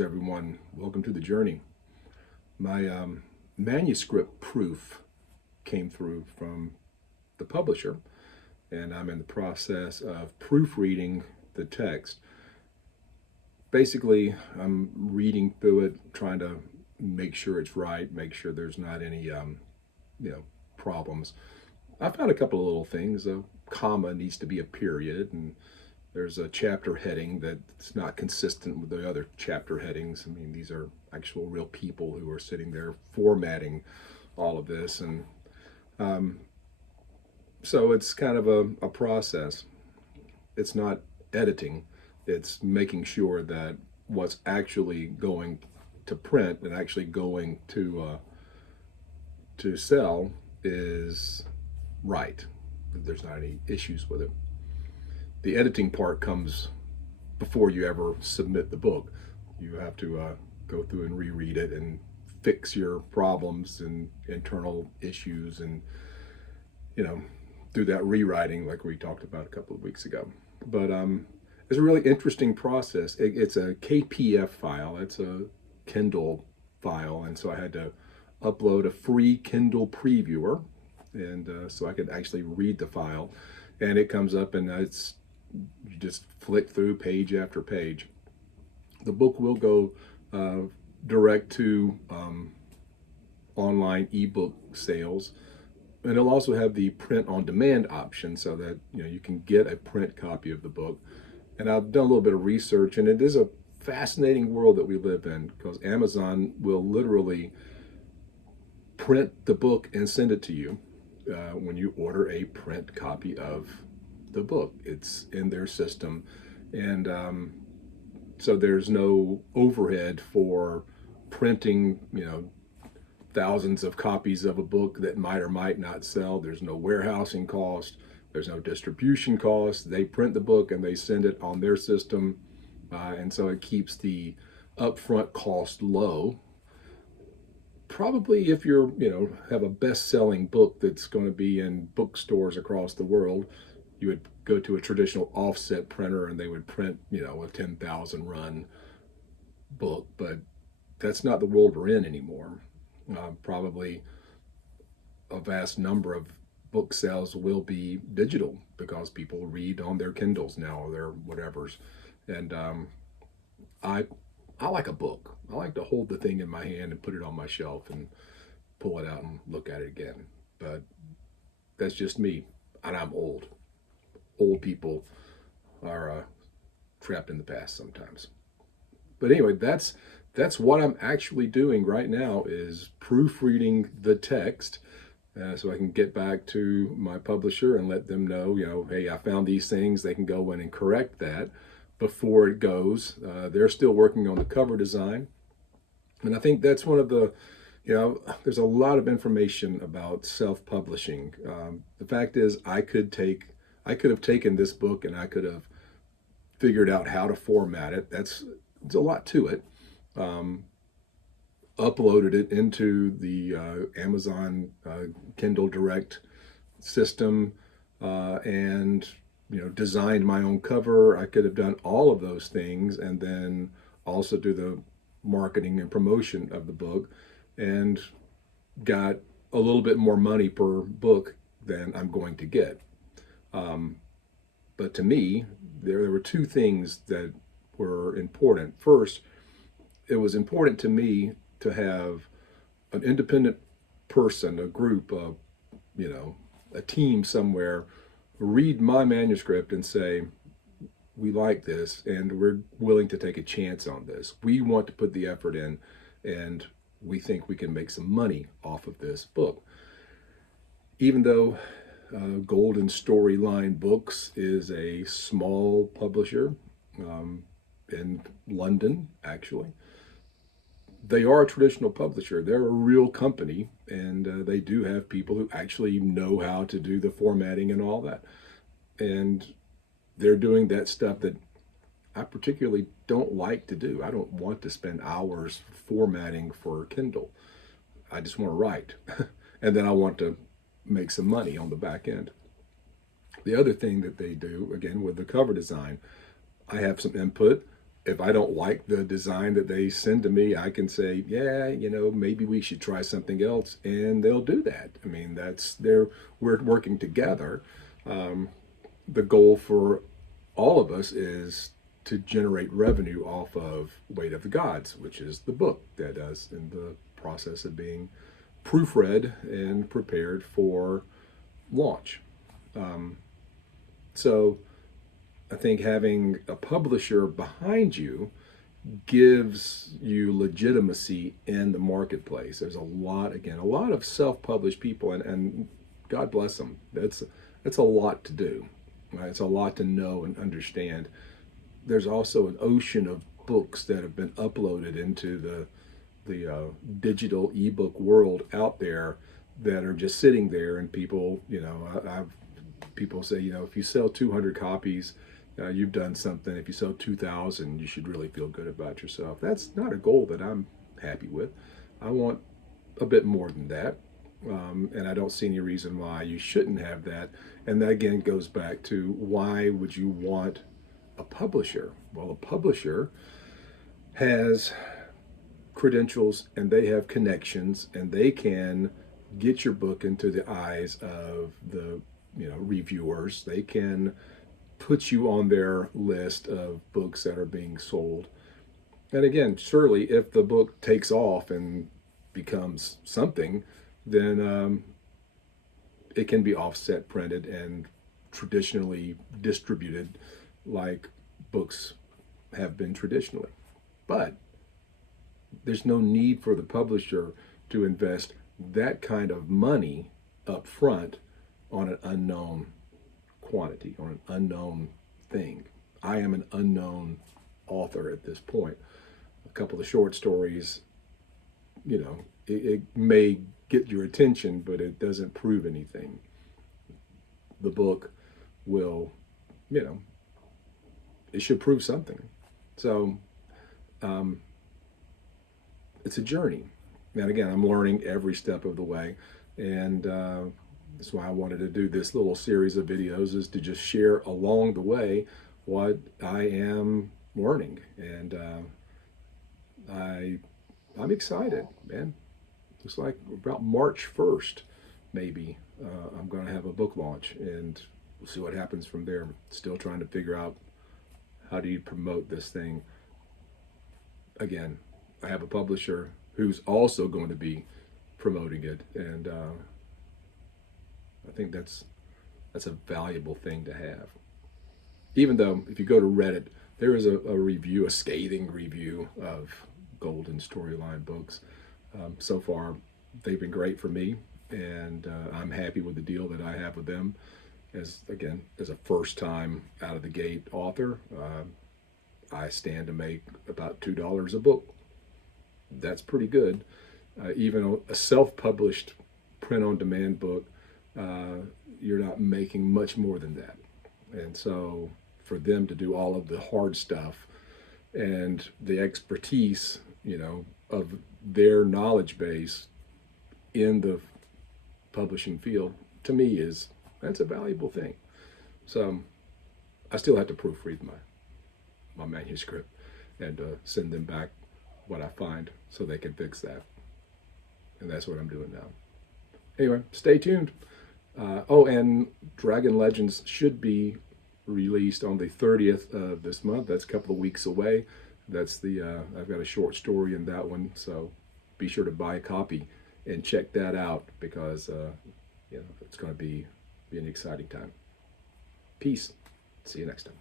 Greetings, everyone. Welcome to the journey. My manuscript proof came through from the publisher, and I'm in the process of proofreading the text. Basically, I'm reading through it, trying to make sure it's right, make sure there's not any problems. I found a couple of little things. A comma needs to be a period, and there's a chapter heading that's not consistent with the other chapter headings. I mean, these are actual real people who are sitting there formatting all of this. And so it's kind of a process. It's not editing, it's making sure that what's actually going to print and actually going to sell is right. There's not any issues with it. The editing part comes before you ever submit the book. You have to go through and reread it and fix your problems and internal issues and, do that rewriting like we talked about a couple of weeks ago. But it's a really interesting process. It's a KPF file. It's a Kindle file. And so I had to upload a free Kindle previewer, and so I could actually read the file. And it comes up, and you just flick through page after page. The book will go direct to online ebook sales, and it'll also have the print on demand option so that you can get a print copy of the book. And I've done a little bit of research, and it is a fascinating world that we live in, because Amazon will literally print the book and send it to you when you order a print copy of the book. It's in their system, and so there's no overhead for printing thousands of copies of a book that might or might not sell. There's no warehousing cost, there's no distribution cost. They print the book and they send it on their system, and so it keeps the upfront cost low. Probably if you're have a best-selling book that's going to be in bookstores across the world, you would go to a traditional offset printer and they would print, a 10,000 run book. But that's not the world we're in anymore. Probably a vast number of book sales will be digital because people read on their Kindles now, or their whatevers. And I like a book. I like to hold the thing in my hand and put it on my shelf and pull it out and look at it again. But that's just me, and I'm old. Old people are trapped in the past sometimes. But anyway, that's what I'm actually doing right now, is proofreading the text, so I can get back to my publisher and let them know, hey, I found these things. They can go in and correct that before it goes. They're still working on the cover design, and I think that's one of the there's a lot of information about self-publishing. The fact is, I could have taken this book and I could have figured out how to format it. There's a lot to it. Uploaded it into the Amazon Kindle Direct system, and designed my own cover. I could have done all of those things and then also do the marketing and promotion of the book, and got a little bit more money per book than I'm going to get. But to me, there were two things that were important. First, it was important to me to have an independent person, a group, a team somewhere, read my manuscript and say, we like this and we're willing to take a chance on this. We want to put the effort in, and we think we can make some money off of this book. Even though Golden Storyline Books is a small publisher in London, actually, they are a traditional publisher. They're a real company, and they do have people who actually know how to do the formatting and all that. And they're doing that stuff that I particularly don't like to do. I don't want to spend hours formatting for Kindle. I just want to write. And then I want to make some money on the back end. The other thing that they do, again, with the cover design, I have some input. If I don't like the design that they send to me, I can say, yeah, maybe we should try something else, and they'll do that. I mean, we're working together. The goal for all of us is to generate revenue off of Weight of the Gods, which is the book that is in the process of being proofread and prepared for launch. So I think having a publisher behind you gives you legitimacy in the marketplace. There's a lot of self-published people, and God bless them. That's a lot to do. Right? It's a lot to know and understand. There's also an ocean of books that have been uploaded into the digital ebook world out there that are just sitting there, and people, people say, if you sell 200 copies, you've done something. If you sell 2,000, you should really feel good about yourself. That's not a goal that I'm happy with. I want a bit more than that. And I don't see any reason why you shouldn't have that. And that again goes back to, why would you want a publisher? Well, a publisher has credentials and they have connections, and they can get your book into the eyes of the reviewers. They can put you on their list of books that are being sold. And again, surely if the book takes off and becomes something, then it can be offset printed and traditionally distributed like books have been traditionally. But there's no need for the publisher to invest that kind of money up front on an unknown quantity, on an unknown thing. I am an unknown author at this point. A couple of short stories, it may get your attention, but it doesn't prove anything. The book will, it should prove something. So it's a journey. And again, I'm learning every step of the way. And that's why I wanted to do this little series of videos, is to just share along the way what I am learning. And I'm excited, man. Looks like about March 1st, maybe, I'm going to have a book launch, and we'll see what happens from there. Still trying to figure out, how do you promote this thing? Again, I have a publisher who's also going to be promoting it, and I think that's a valuable thing to have. Even though if you go to Reddit, there is a review, a scathing review of Golden Storyline books. So far, they've been great for me, and I'm happy with the deal that I have with them. As a first-time out of the gate author, I stand to make about $2 a book. That's pretty good. Even a self-published print-on-demand book, you're not making much more than that. And so for them to do all of the hard stuff and the expertise, of their knowledge base in the publishing field, to me, that's a valuable thing. So I still have to proofread my manuscript and send them back what I find so they can fix that. And that's what I'm doing now. Anyway, stay tuned. And Dragon Legends should be released on the 30th of this month. That's a couple of weeks away. That's I've got a short story in that one, so be sure to buy a copy and check that out, because it's going to be an exciting time. Peace. See you next time.